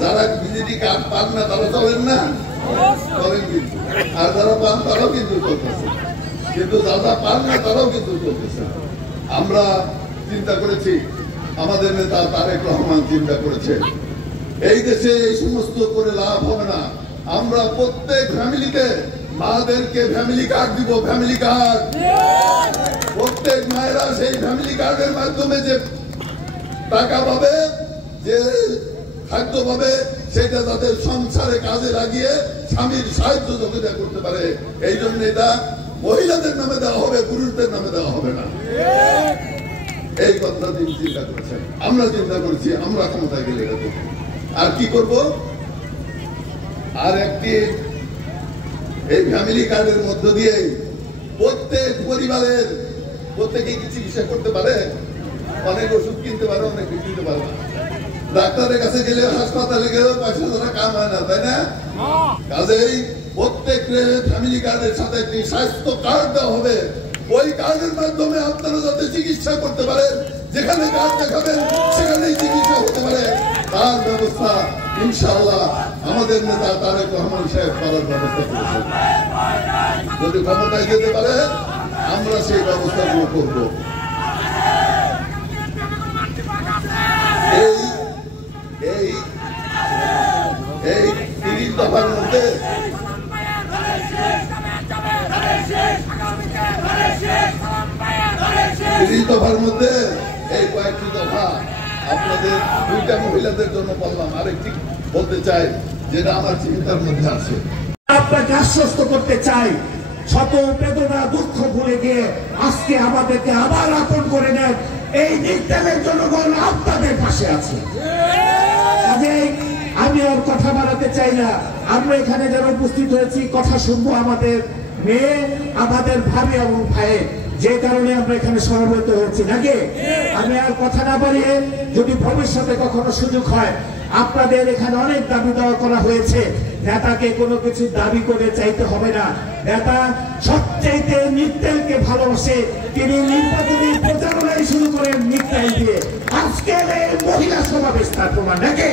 যারা BJP card পান না তারা চলেন না, চলেন কিন্তু, আর যারা পান তারাও কিন্তু চলতেছে, কিন্তু যারা পান না তারাও কিন্তু চলতেছে। আমরা চিন্তা করেছি, আমাদের নেতা তারেক রহমান চিন্তা করেছে, এই দেশে এই সমস্ত করে লাভ হবে না। আমরা প্রত্যেক ফ্যামিলিতে মাদেরকে ফ্যামিলি কার্ড দিব, ফ্যামিলি কার্ড। প্রত্যেক মায়েরা সেই ফ্যামিলি কার্ডের মাধ্যমে যে টাকা পাবে, যে খাদ্য পাবে, সেটা তাদের সংসারে কাজে লাগিয়ে স্বামীর সাহায্য যোগিতা করতে পারে। এই জন্য এটা মহিলাদের নামে দেওয়া হবে, পুরুষদের নামে দেওয়া হবে না। এই কথা তিনি চিন্তা করেছেন, আমরা চিন্তা করেছি, আমরা ক্ষমতায় গেলে আর কি করব। আর একটি এই ফ্যামিলি কার্ডের মধ্য দিয়ে প্রত্যেক পরিবারের প্রত্যেকে কি চিকিৎসা করতে পারে, অনেক ওষুধ কিনতে পারে, অনেক কিনতে পারে না। ডাক্তারের কাছে গেলে, হাসপাতালে গেলেও পয়সা ছাড়া কাম হয় না, তাই না? কাজেই প্রত্যেক ফ্যামিলি কার্ডের সাথে একটি স্বাস্থ্য কার্ড দেওয়া হবে। ওই কার্ডের মাধ্যমে আপনারা যাতে চিকিৎসা করতে পারেন, যেখানে কার্ড দেখাবেন সেখানেই চিকিৎসা হতে পারে, তার ব্যবস্থা ইনশাআল্লাহ আমাদের নেতা তারেক রহমান সাহেব করার ব্যবস্থা করেছেন। যদি ক্ষমতায় যেতে পারে আমরা সেই ব্যবস্থাগুলো করব। এই 30 দফার মধ্যে এই কয়েকটি দফা আপনাদের দুইটা মহিলাদের জন্য বললাম। আরেকটি বলতে চাই, যেটা আমার চিন্তার মধ্যে আছে, আপনাকে আশ্বস্ত করতে চাই, শত বেদনা দুঃখ ভুলে গিয়ে আজকে আমাদেরকে আবার আপন করে নেন। এই নির্দেশের জনগণ আপনাদের পাশে আছে। আমি আর কথা বাড়াতে চাই না। আমরা এখানে যারা উপস্থিত হয়েছি, কথা শুনবো আমাদের মেয়ে, আমাদের ভাবি এবং ভাইয়ের, যে কারণে আমরা এখানে সমবেত হয়েছি নাকি। আমি আর কথা না বাড়িয়ে, যদি ভবিষ্যতে কখনো সুযোগ হয়, আপনাদের এখানে অনেক দাবি দেওয়া করা হয়েছে, নেতাকে কোনো কিছু দাবি করে চাইতে হবে না। নেতা সবচাইতে নির্দেশকে ভালোবাসে, তিনি নির্বাচনী প্রচারণায় শুরু করেন নির্দেশ দিয়ে। আজকের এই মহিলা সমাবেশ তার প্রমাণ নাকি।